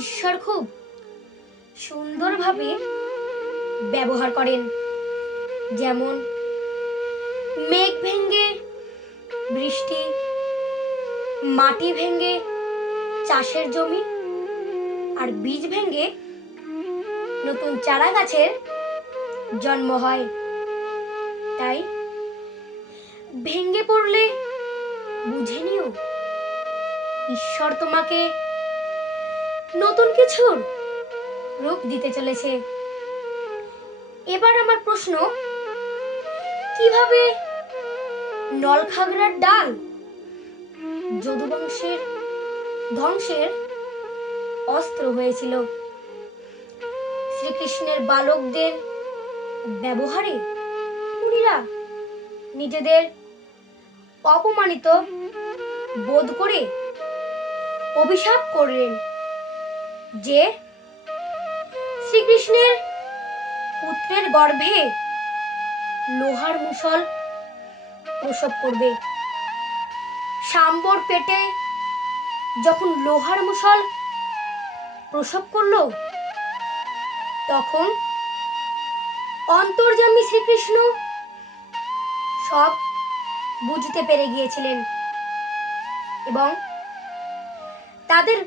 ঈশ্বর খুব সুন্দরভাবে ব্যবহার করেন। যেমন মেঘ ভেঙে বৃষ্টি, মাটি ভেঙে চাষের জমি, আর বীজ ভেঙে নতুন চারা গাছের জন্ম হয়। তাই ভেঙে পড়লে বুঝে নিও, ঈশ্বর তোমাকে নতুন কিছুর রূপ দিতে চলেছে। এবার আমার প্রশ্ন, কিভাবে নলখাগড়ার ডাল যদুবংশের ধ্বংসের অস্ত্র হয়েছিল? শ্রীকৃষ্ণের বালকদের ব্যবহারে মুনিরা নিজেদের অপমানিত বোধ করে অভিশাপ করলেন যে শ্রীকৃষ্ণের পুত্রের গর্ভে লোহার মুষল প্রসব করবে। শাম্বর পেটে যখন লোহার মুষল প্রসব করলো, তখন অন্তর্যামী শ্রীকৃষ্ণ সব বুঝতে পেরে গিয়েছিলেন এবং তাদের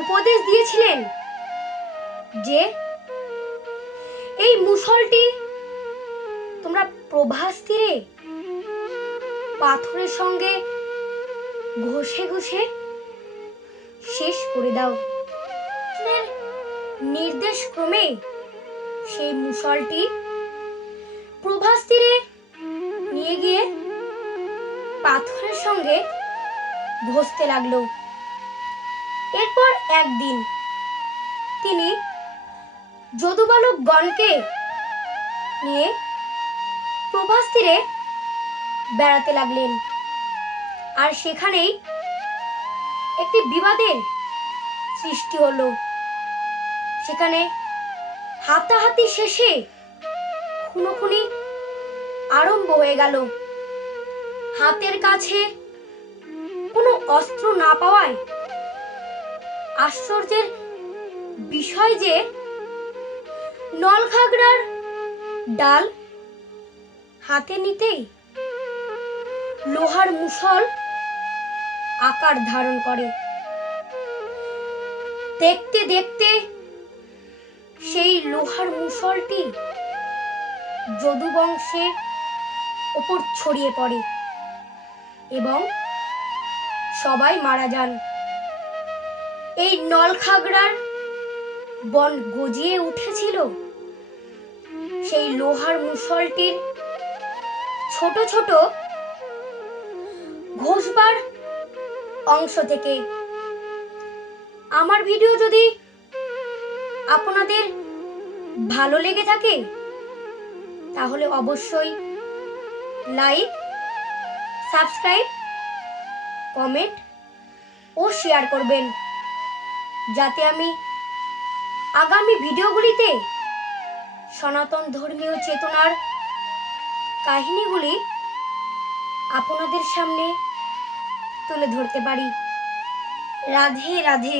উপদেশ দিয়েছিলেন যে এই মুষলটি তোমরা প্রভাস তীরে পাথরের সঙ্গে ঘষে ঘষে শেষ করে দাও। নির্দেশ ক্রমে সেই মুষলটি প্রভাস তীরে নিয়ে গিয়ে পাথরের সঙ্গে ঘষতে লাগলো। এরপর একদিন তিনি যদুবালকগণকে নিয়ে প্রভাস তীরে বেড়াতে লাগলেন, আর সেখানেই একটি বিবাদের সৃষ্টি হলো। সেখানে হাতাহাতি শেষে খুনোখুনি আরম্ভ হয়ে গেল। হাতের কাছে কোনো অস্ত্র না পাওয়ায় আশ্চর্যের বিষয় যে নলখাগড়ার ডাল হাতে নিতেই লোহার মুষল আকার ধারণ করে। দেখতে দেখতে সেই লোহার মুষলটি যদুবংশের উপর ছড়িয়ে পড়ে এবং সবাই মারা যান। এই নলখাগড়ার বন গজিয়ে উঠেছিল সেই লোহার মুষলটির ছোট ছোট ঘষবার অংশ থেকে। আমার ভিডিও যদি আপনাদের ভালো লেগে থাকে তাহলে অবশ্যই লাইক, সাবস্ক্রাইব, কমেন্ট ও শেয়ার করবেন, যাতে আমি আগামী ভিডিওগুলিতে সনাতন ধর্মীয় চেতনার কাহিনীগুলি আপনাদের সামনে তুলে ধরতে পারি। রাধে রাধে।